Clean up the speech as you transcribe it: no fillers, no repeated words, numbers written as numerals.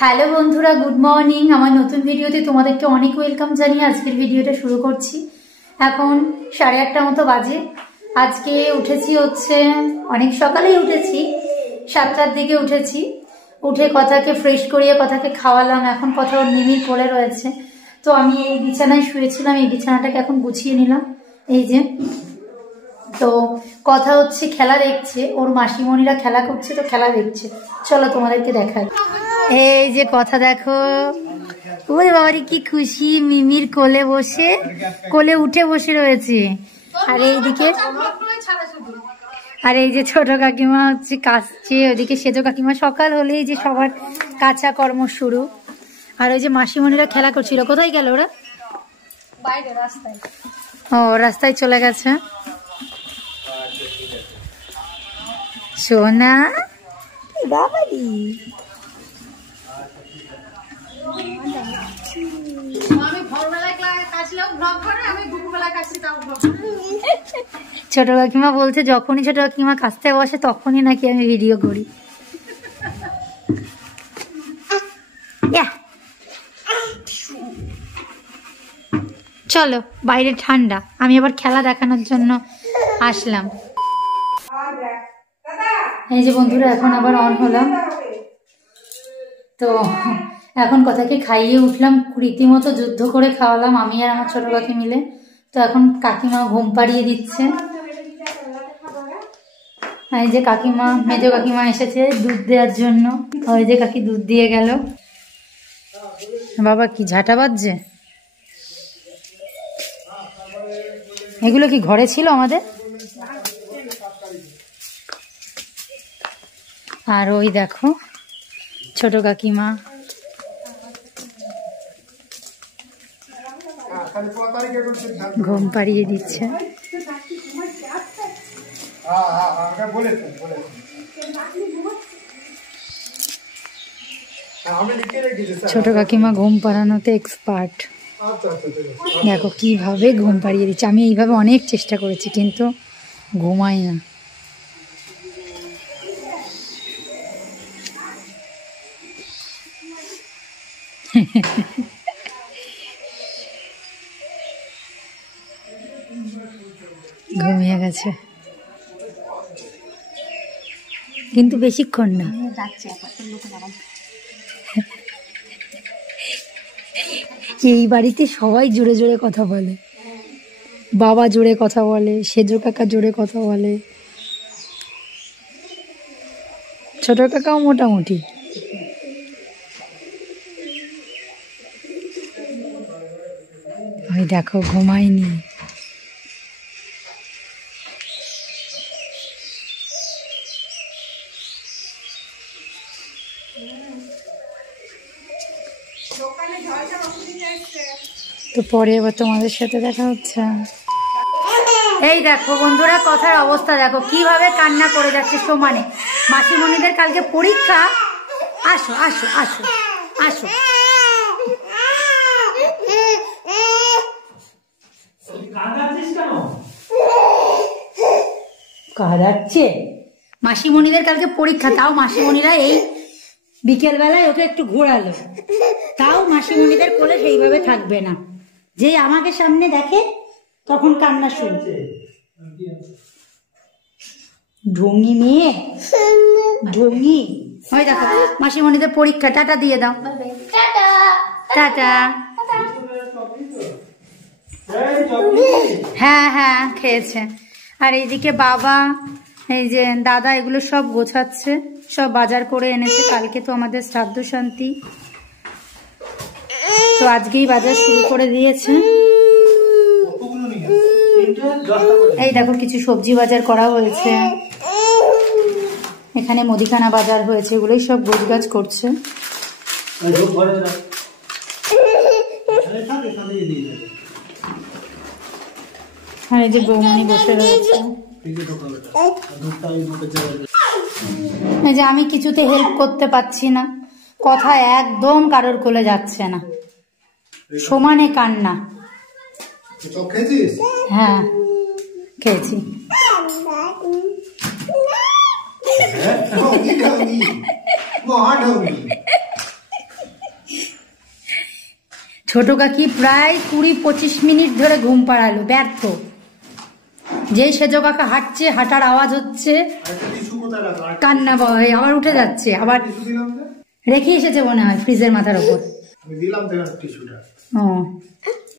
Hello বন্ধুরা, good morning. আমার নতুন ভিডিওতে তোমাদেরকে অনেক ওয়েলকাম জানিয়ে আজকের ভিডিওটা শুরু করছি। এখন 8:30 মতো বাজে। আজকে উঠেছি অনেক সকালেই উঠেছি, 7টার দিকে উঠেছি। উঠে কথাকে ফ্রেশ করিয়ে কথাকে খাওয়ালাম। এখন কথা ওর মিমির কোলে রয়েছে, তো আমি এই বিছানায় শুয়েছিলাম। এই বিছানাটাকে এখন গুছিয়ে নিলাম। এই যে তো কথা খেলা দেখছে, ওর মাসিমণিরা খেলা করছে, তো খেলা দেখছে। চলো তোমাদেরকে দেখাই। এই যে কথা দেখো, ওরে বাবারি কি খুশি, মিমির কোলে উঠে বসে রয়েছে। আর এইদিকে এই যে ছোট কাকিমা কাচছে, ওদিকে সেজ কাকিমা। সকাল হলেই যে সবার কাঁচা কর্ম শুরু। আর ওই যে মাসিমণিরা খেলা করছিল। কোথায় গেল ওরা? বাইরে রাস্তায়। ও, রাস্তায় চলে গেছে। সোনা বাবারি, ছোট কাকিমা বলছে যখনই ছোট কাকিমা কাছতে বসে তখনই নাকি আমি ভিডিও করি। চলো, বাইরে ঠান্ডা, আমি আবার খেলা দেখানোর জন্য আসলাম। এই যে বন্ধুরা, এখন আবার অন হলাম। তো এখন কথাকে খাইয়ে উঠলাম, রীতিমতো যুদ্ধ করে খাওয়ালাম আমি আর আমার ছোট কাকি মিলে। তো এখন কাকিমা ঘুম পাড়িয়ে দিচ্ছে। এই যে কাকিমা, মেজ কাকিমা এসেছে দুধ দেওয়ার জন্য। ওই যে কাকি দুধ দিয়ে গেল। বাবা কি ঝাঁটা বাজছে! এগুলো কি ঘরে ছিল আমাদের? আর ওই দেখো ছোট কাকিমা ঘুম পাড়িয়ে দিচ্ছে। ছোট কাকিমা ঘুম পাড়ানোতে এক্সপার্ট। দেখো কিভাবে ঘুম পাড়িয়ে দিচ্ছে। আমি এইভাবে অনেক চেষ্টা করেছি, কিন্তু ঘুমাই না। ঘুমিয়ে গেছে, কিন্তু বেশিক্ষণ না। এই বাড়িতে সবাই জোরে জোরে কথা বলে। বাবা জোরে কথা বলে, সেজ কাকা জোরে কথা বলে, ছোট কাকাও মোটামুটি। ওই দেখো ঘুমায়নি। তো পরে আবার তোমাদের সাথে দেখা হচ্ছে। এই দেখো বন্ধুরা, কথার অবস্থা দেখো কিভাবে কান্না করে যাচ্ছে সমানে। মাসিমণিদের কালকে পরীক্ষা। আসো আসো আসো আসো। কাঁদাচ্ছে। মাসিমণিদের কালকে পরীক্ষা, তাও মাসিমণিরা এই বিকেল বেলায় ওকে একটু ঘোরালো। তাও মাসিমণিদের কোলে সেইভাবে থাকবে না। যে আমাকে সামনে দেখে তখন কান্না শুরু। ঢঙ্গি মেয়ে, ঢঙ্গি। ওই দেখো মাসিমণিদের পরীক্ষা। টাটা দিয়ে দাও। টাটা। হ্যাঁ হ্যাঁ খেয়েছে। আর এইদিকে বাবা, এই যে দাদা, এগুলো সব গোছাচ্ছে, সব বাজার করে এনেছে। কালকে তো আমাদের শ্রাদ্ধ শান্তি, তো আজকেই বাজার শুরু করে দিয়েছে। এই দেখো কিছু সবজি বাজার করা হয়েছে, এখানে মুদিখানা বাজার হয়েছে, এগুলোই সব গোছগাছ করছে। আর এই যে বৌমনি বসে রয়েছে। এই যে আমি কিছুতে হেল্প করতে পারছি না, কথা একদম কারোর কোলে যাচ্ছে না, সমানে কান্না। হ্যাঁ খেয়েছি। ছোট কাকি প্রায় 20-25 মিনিট ধরে ঘুম পাড়ালো, ব্যর্থ। যেই সেজ কাকা হাঁটছে, হাঁটার আওয়াজ হচ্ছে, কান্না ভয় আবার উঠে যাচ্ছে, আবার রেখে এসেছে মনে হয় ফ্রিজের মাথার উপর। ও